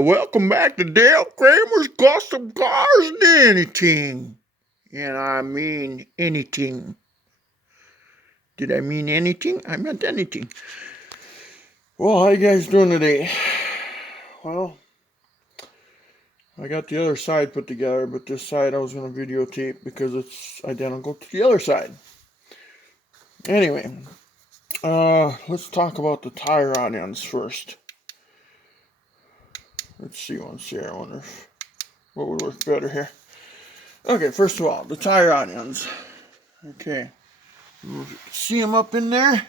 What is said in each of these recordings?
welcome back to Dale Kramer's Custom Cars and Anything. And I mean anything. Did I mean anything? I meant anything. Well, how you guys doing today? Well, I got the other side put together, but this side I was going to videotape because it's identical to the other side. Anyway, let's talk about the tie rod ends first. Let's see once here. I wonder what would work better here. Okay, first of all, the tie rod ends. Okay, see them up in there?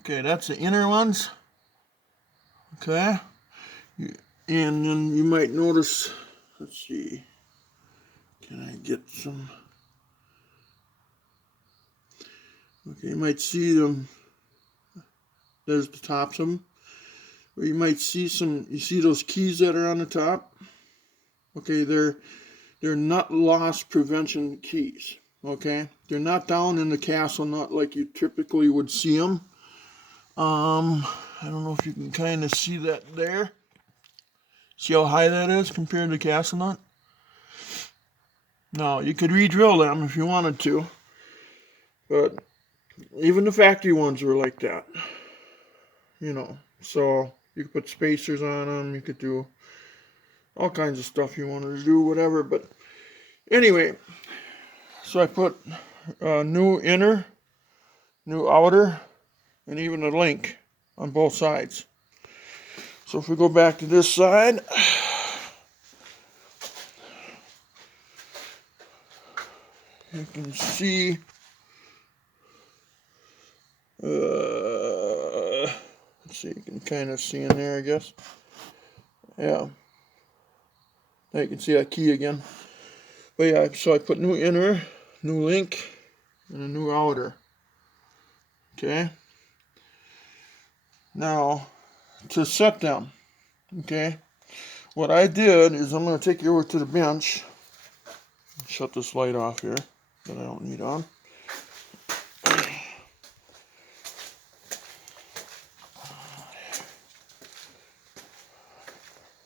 Okay, that's the inner ones. Okay, and then you might notice, let's see, can I get some? Okay, you might see them, there's the tops of them. Or you might see some, you see those keys that are on the top? Okay, they're nut loss prevention keys. Okay, they're not down in the castle nut like you typically would see them. I don't know if you can kind of see that there. See how high that is compared to castle nut? Now, you could re-drill them if you wanted to, but even the factory ones were like that. You know, so you could put spacers on them, you could do all kinds of stuff you wanted to do, whatever. But anyway, so I put new inner, new outer, and even a link on both sides. So if we go back to this side, you can see let's see, you can kind of see in there, I guess. Yeah, now you can see that key again. But yeah, so I put new inner, new link, and a new outer. Okay, now to set them. Okay, what I did is I'm going to take you over to the bench. Shut this light off here that I don't need on.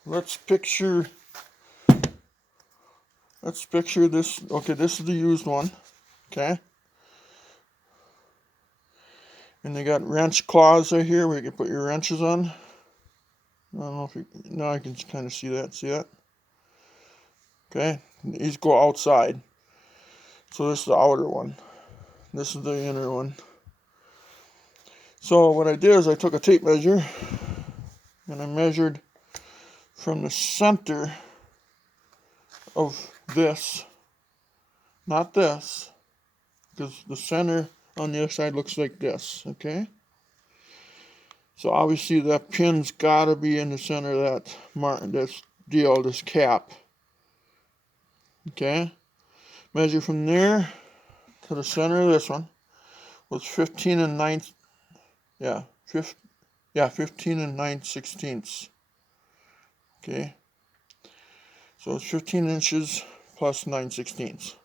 Let's picture this. Okay, this is the used one. Okay, and they got wrench claws right here where you can put your wrenches on. I don't know if you, now I can kind of see that. See that? Okay, these go outside. So this is the outer one. This is the inner one. So what I did is I took a tape measure and I measured from the center of this, not this, because the center on the other side looks like this, okay? So obviously that pin's got to be in the center of this cap, okay? Measure from there to the center of this one was 15 and 9 16ths. Okay, so it's 15 inches plus 9 16ths.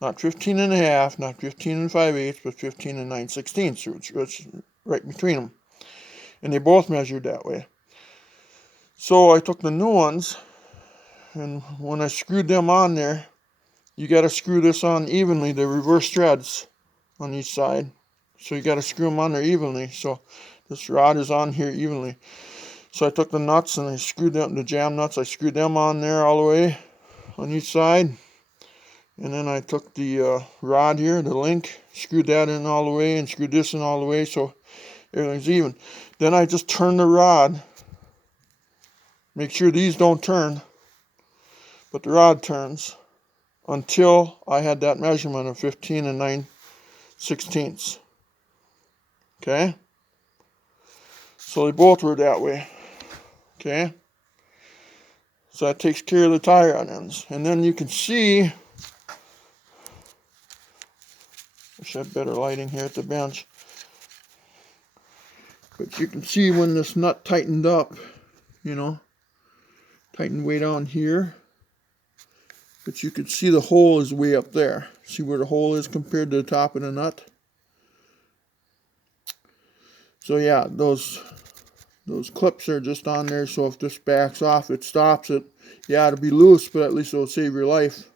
Not 15 and a half, not 15 and 5/8, but 15 and 9 16ths, which is right between them. And they both measured that way. So I took the new ones, and when I screwed them on there, you got to screw this on evenly, the reverse threads on each side. So you got to screw them on there evenly. So this rod is on here evenly. So I took the nuts and I screwed them, the jam nuts, I screwed them on there all the way on each side. And then I took the rod here, the link, screwed that in all the way and screwed this in all the way so everything's even. Then I just turned the rod. Make sure these don't turn, but the rod turns until I had that measurement of 15 and 9 16ths. Okay? So they both were that way. Okay? So that takes care of the tie rod ends. And then you can see, wish I had better lighting here at the bench. But you can see when this nut tightened up, you know, tightened way down here. But you can see the hole is way up there. See where the hole is compared to the top of the nut? So yeah, those Those clips are just on there, so if this backs off, it stops it. Yeah, it'll be loose, but at least it'll save your life.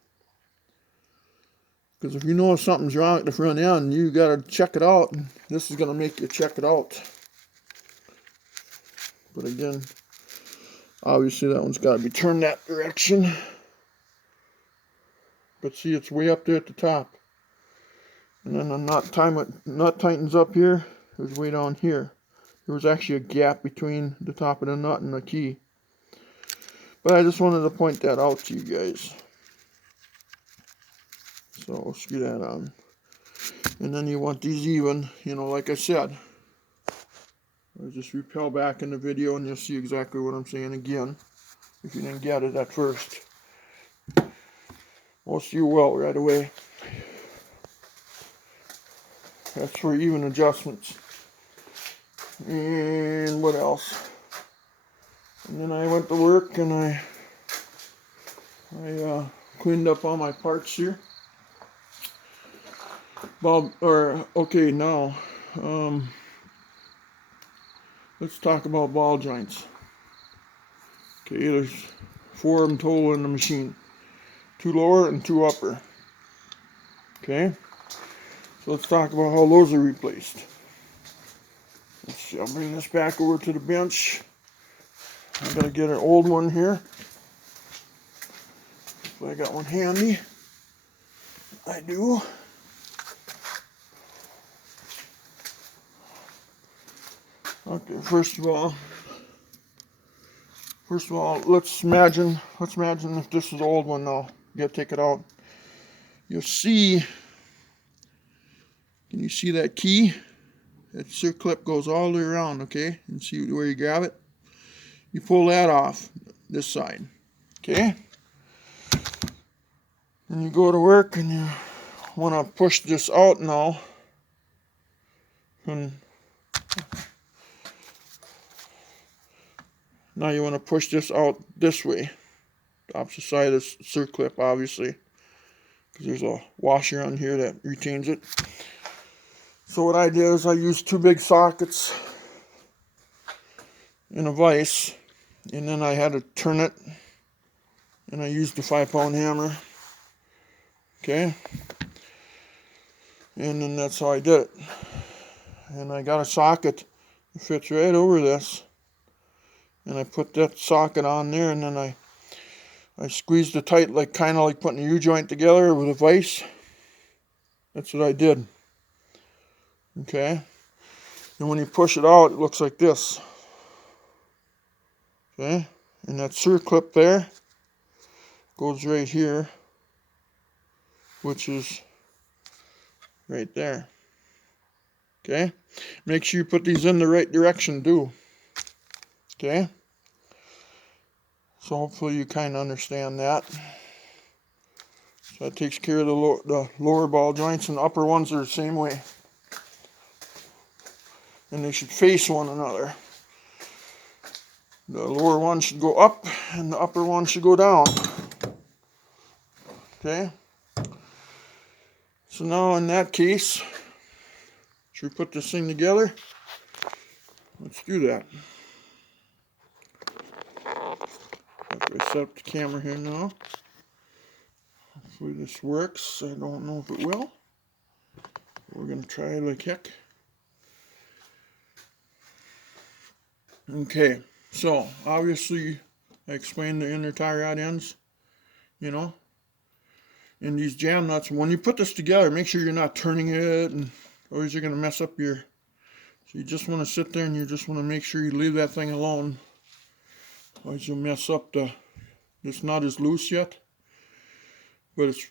Because if you know something's wrong at the front end, you got to check it out. And this is going to make you check it out. But again, obviously that one's got to be turned that direction. But see, it's way up there at the top. And then the nut tightens up here. It's way down here. There was actually a gap between the top of the nut and the key. But I just wanted to point that out to you guys. So we'll screw that on. And then you want these even, you know, like I said. I'll just repel back in the video and you'll see exactly what I'm saying again. If you didn't get it at first. Most of you will right away. That's for even adjustments. And what else? And then I went to work and I cleaned up all my parts here. Okay, now let's talk about ball joints. Okay, there's 4 of them total in the machine. 2 lower and 2 upper. Okay, so let's talk about how those are replaced. Let's see, I'll bring this back over to the bench. I'm gonna get an old one here. So I got one handy. I do. Okay, first of all, let's imagine if this is the old one now. You gotta take it out. You'll see, can you see that key? That circlip goes all the way around, okay? And see where you grab it? You pull that off, this side, okay? And you go to work and you want to push this out now. And now you want to push this out this way. The opposite side of this circlip, obviously. Because there's a washer on here that retains it. So what I did is I used 2 big sockets in a vise. And then I had to turn it. And I used the 5-pound hammer. Okay. And then that's how I did it. And I got a socket that fits right over this. And I put that socket on there, and then I squeezed it tight, like kind of like putting a U-joint together with a vise. That's what I did. Okay. And when you push it out, it looks like this. Okay. And that circlip there goes right here, which is right there. Okay. Make sure you put these in the right direction too. Okay. So hopefully you kind of understand that. So that takes care of the lower ball joints, and the upper ones are the same way. And they should face one another. The lower one should go up and the upper one should go down. Okay. So now in that case, should we put this thing together? Let's do that. Okay, set up the camera here now. Hopefully this works. I don't know if it will. We're going to try like heck. Okay, so obviously I explained the inner tie rod ends, you know, and these jam nuts. When you put this together, make sure you're not turning it, and or you're going to mess up your. So you just want to sit there and you just want to make sure you leave that thing alone. Otherwise you'll mess up the. It's not as loose yet, but it's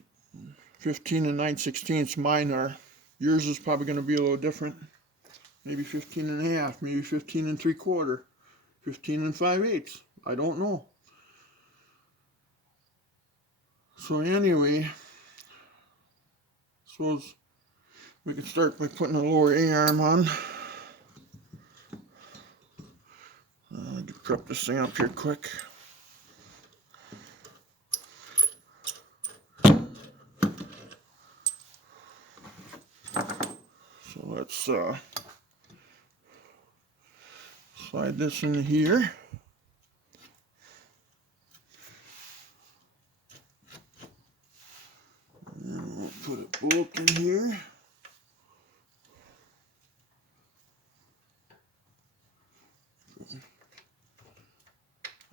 15 and 9/16. Mine are. Yours is probably going to be a little different. Maybe 15 and a half, maybe 15 and 3/4, 15 and 5/8. I don't know. So anyway, suppose we can start by putting the lower A-arm on. I'll prep this thing up here quick. So let's Slide this in here. And we'll put a bolt in here.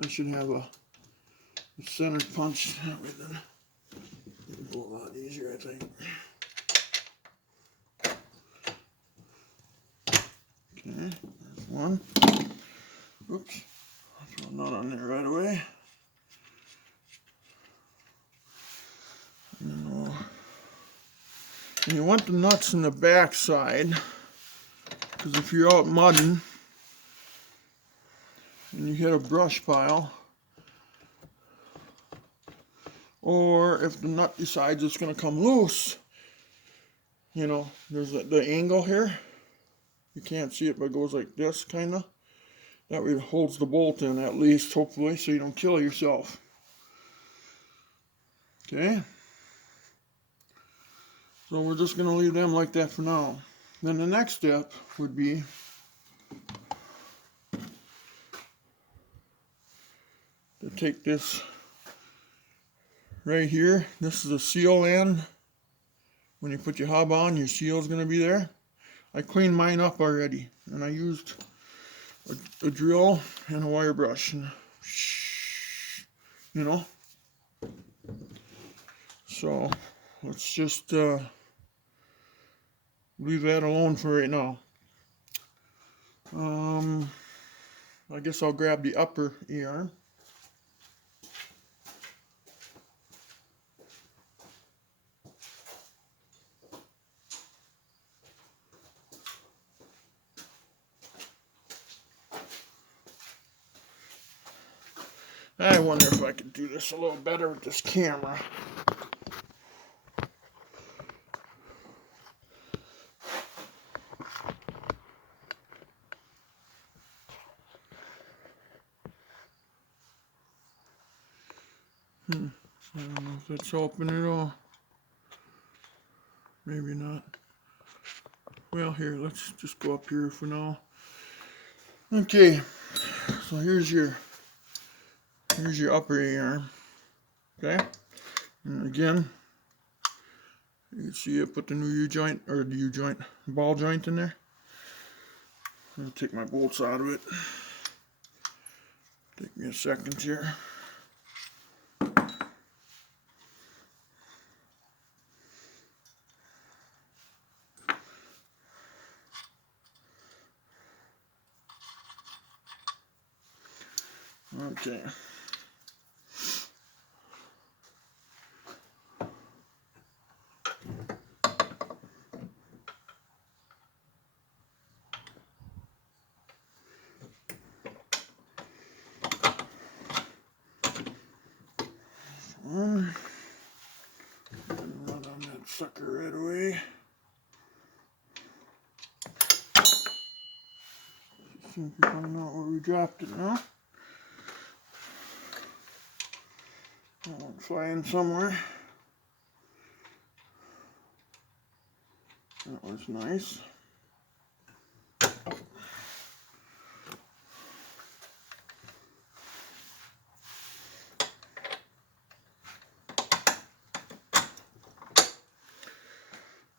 I should have a center punch that way, then it'll go a lot easier, I think. Okay, there's one. Oops, I'll throw a nut on there right away. And you want the nuts in the back side, because if you're out mudding and you hit a brush pile, or if the nut decides it's going to come loose, you know, there's the angle here. You can't see it, but it goes like this, kind of. That way it holds the bolt in, at least, hopefully, so you don't kill yourself. Okay. So we're just going to leave them like that for now. Then the next step would be to take this right here. This is a seal end. When you put your hub on, your seal is going to be there. I cleaned mine up already, and I used a drill and a wire brush, and you know. So let's just leave that alone for right now. I guess I'll grab the upper E-arm. I wonder if I could do this a little better with this camera. I don't know if that's helping at all. Maybe not. Well, here, let's just go up here for now. Okay, so here's your upper A-arm. Okay, and again, you can see I put the new U-joint, or the U-joint, ball joint in there. I'm gonna take my bolts out of it. Take me a second here. Okay. One. And run on that sucker right away. Seems to be coming out where we dropped it now. That one's flying somewhere. That was nice.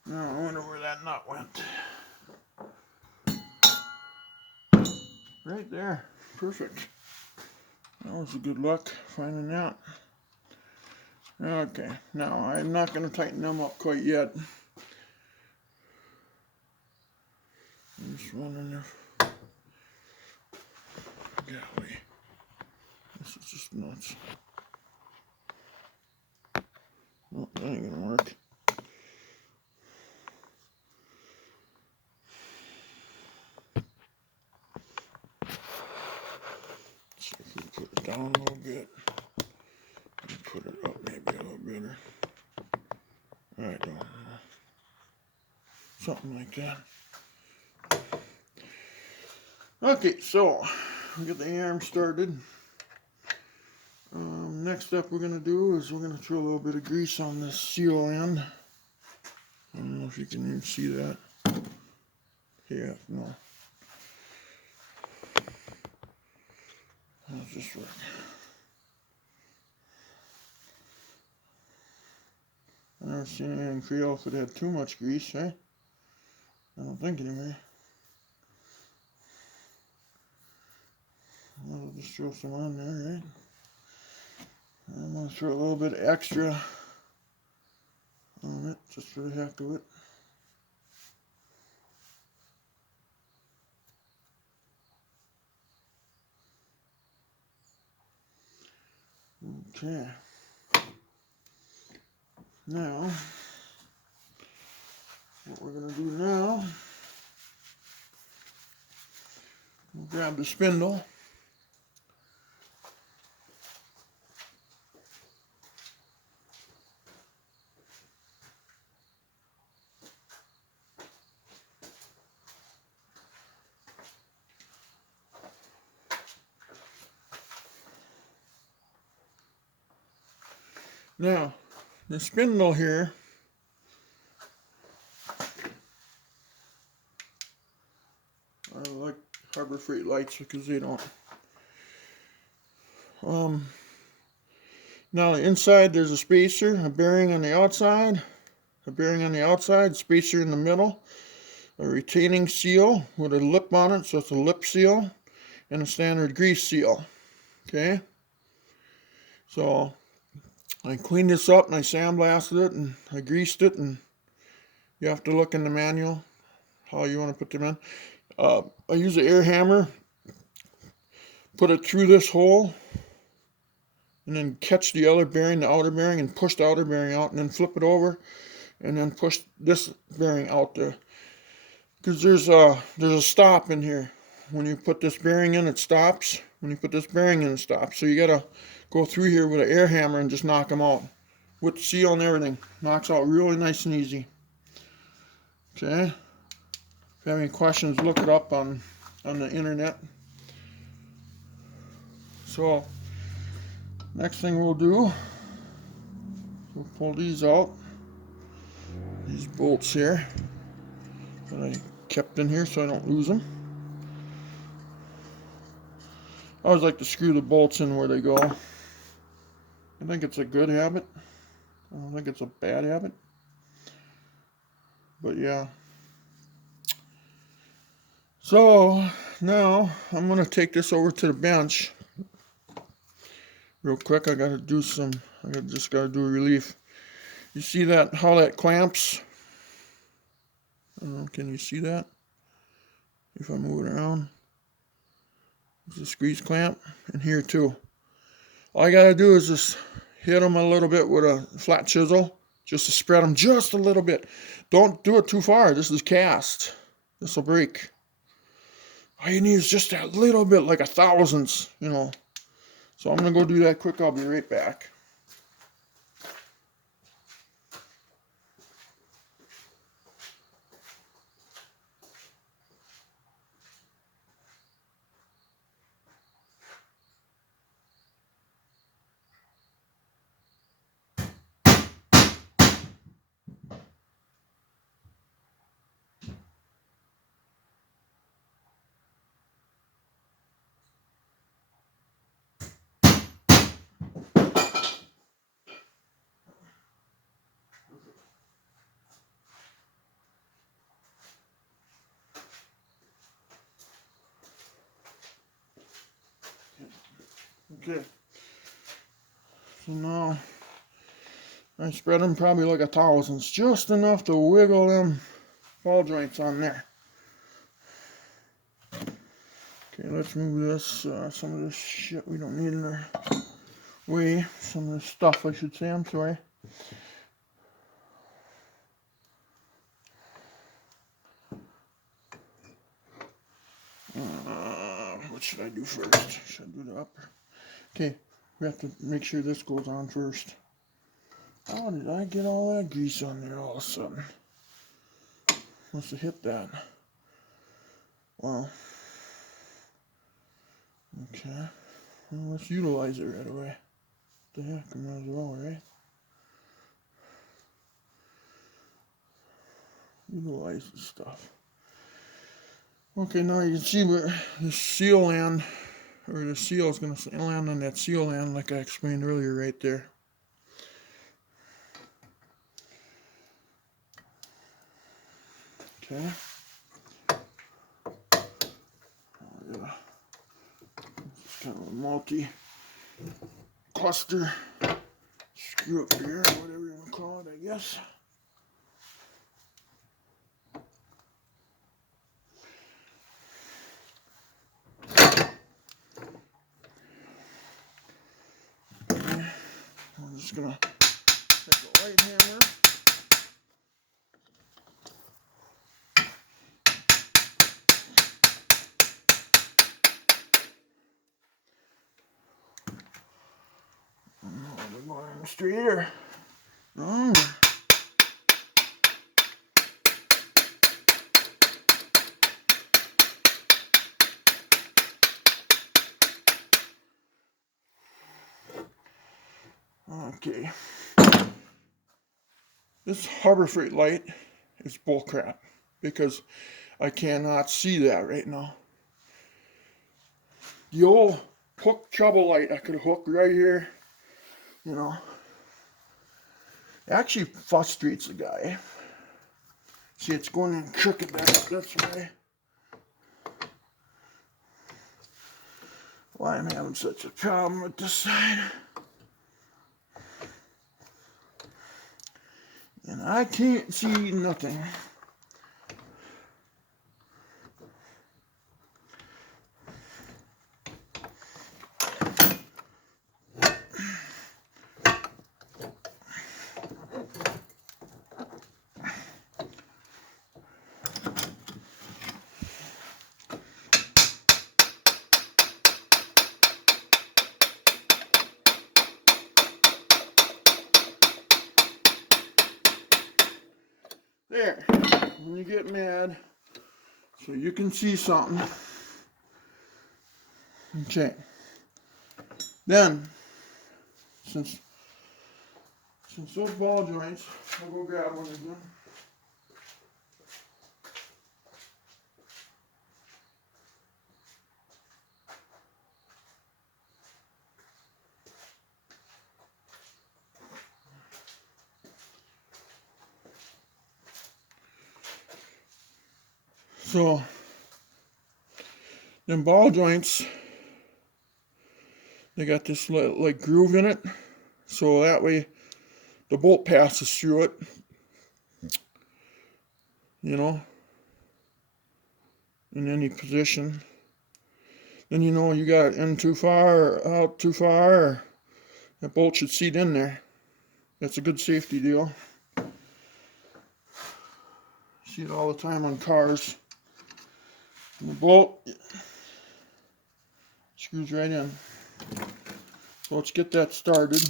Now I wonder where that nut went. Right there. Perfect. That was a good luck finding out. Okay, now I'm not going to tighten them up quite yet. I'm just wondering if... Golly. This is just nuts. Oh, that ain't going to work. See if we put it down a little bit. And put it up maybe a little better. I don't know. Something like that. Okay, so we get the arm started. Next step we're going to do is we're going to throw a little bit of grease on this seal end. I don't know if you can even see that. Yeah, no. How's this work? I never seen anything fail if it had too much grease, right? I don't think anyway. I'll just throw some on there, right? I'm going to throw a little bit extra on it, just for the heck of it. Okay. Now, what we're going to do now, we'll grab the spindle. Now, the spindle here, I like Harbor Freight lights because they don't. Now the inside there's a spacer, a bearing on the outside, spacer in the middle, a retaining seal with a lip on it, so it's a lip seal, and a standard grease seal. Okay, so I cleaned this up and I sandblasted it and I greased it, and you have to look in the manual how you want to put them in. I use an air hammer, put it through this hole, and then catch the other bearing, the outer bearing, and push the outer bearing out, and then flip it over, and then push this bearing out there. Because there's a stop in here. When you put this bearing in, it stops. When you put this bearing in, it stops. So you gotta go through here with an air hammer and just knock them out. With the seal and everything. Knocks out really nice and easy. Okay? If you have any questions, look it up on the internet. So, next thing we'll do, we'll pull these out. These bolts here that I kept in here so I don't lose them. I always like to screw the bolts in where they go. I think it's a good habit. I don't think it's a bad habit. But yeah. So now I'm going to take this over to the bench. Real quick, I just got to do a relief. You see that, how that clamps? I don't know, can you see that? If I move it around. There's a squeeze clamp, and here too. All I got to do is just hit them a little bit with a flat chisel, just to spread them just a little bit. Don't do it too far. This is cast. This will break. All you need is just that little bit, like a thousandth, you know. So I'm going to go do that quick. I'll be right back. Okay. So now I spread them probably like a thousandth, just enough to wiggle them ball joints on there. Okay, let's move this, some of this shit we don't need in our way. Some of this stuff, I should say, I'm sorry. What should I do first? Should I do the upper? Okay, we have to make sure this goes on first. How did I get all that grease on there all of a sudden? Must have hit that. Wow. Okay. Well, let's utilize it right away. What the heck, I might as well, right? Utilize the stuff. Okay, now you can see where the seal end or the seal is going to land on that seal land like I explained earlier right there. Okay. Yeah. It's kind of a multi-cluster screw up here, whatever you want to call it, I guess. Okay. I'm just going to take a light hammer. They're going straight or wrong. Okay. This Harbor Freight light is bullcrap because I cannot see that right now. The old hook trouble light I could hook right here, you know. It actually frustrates the guy. See, it's going in crooked that's why I'm having such a problem with this side. And I can't see nothing. There, when you get mad, so you can see something. Okay. Then, since those ball joints, I'll go grab one again. So, them ball joints, they got this like groove in it, so that way the bolt passes through it, you know, in any position. Then you know you got it in too far or out too far, or that bolt should seat in there. That's a good safety deal. See it all the time on cars. And the bolt screws right in. So let's get that started.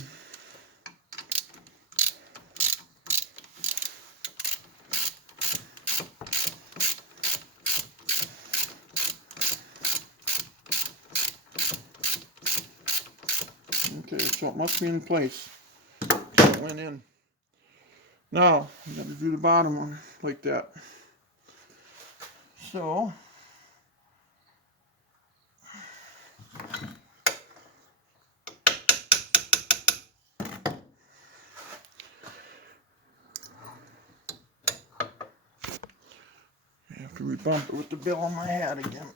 Okay, so it must be in place. It went in. Now, I'm going to do the bottom one like that. So, I have to rebump it with the bill on my hat again.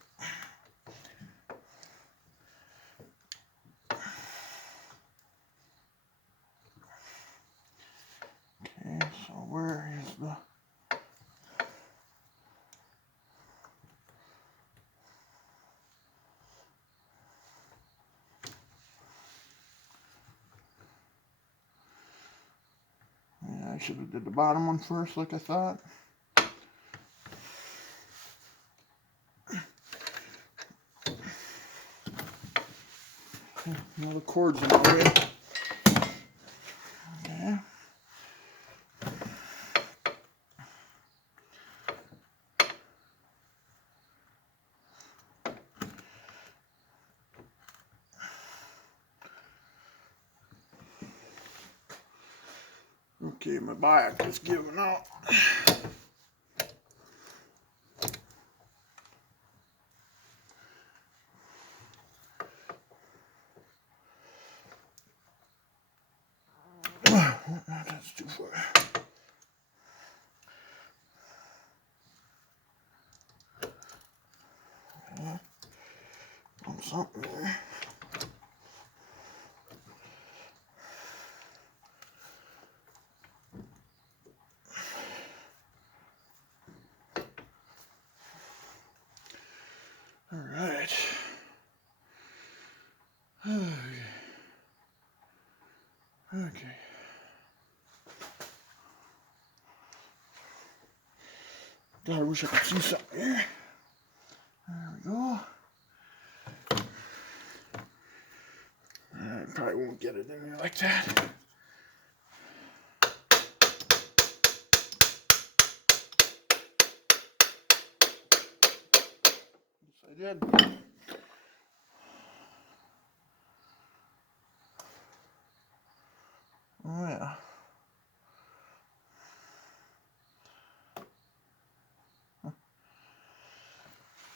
Okay, so where is the... Yeah, I should have did the bottom one first like I thought. Now the cord's in the way. Okay. Okay, my back is giving out. That's too far. Something there. All right. Okay. God, I wish I could see something here. There we go. I probably won't get it in there like that. Yes, I did. Oh, yeah.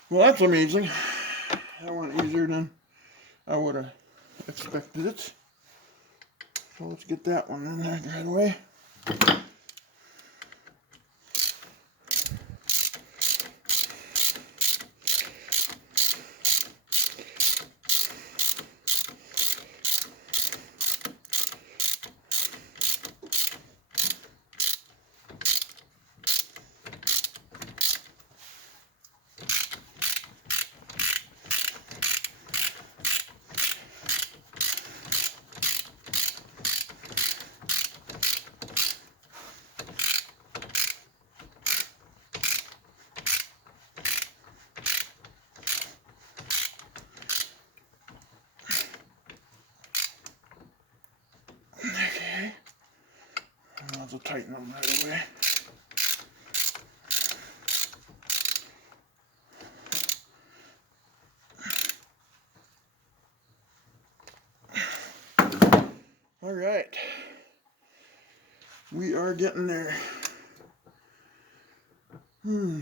Well, that's amazing. That went easier than I would have expected it. So let's get that one in there right away. Okay. I'll have to tighten them right away. All right. We are getting there. So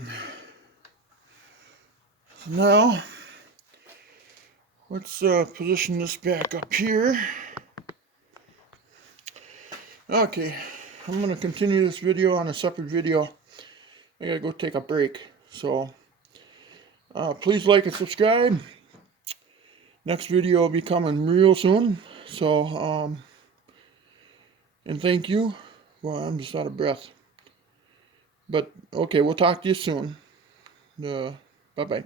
now, let's position this back up here. Okay, I'm going to continue this video on a separate video. I gotta go take a break. So, please like and subscribe. Next video will be coming real soon. So, and thank you. Well, I'm just out of breath. But, okay, we'll talk to you soon. Bye-bye.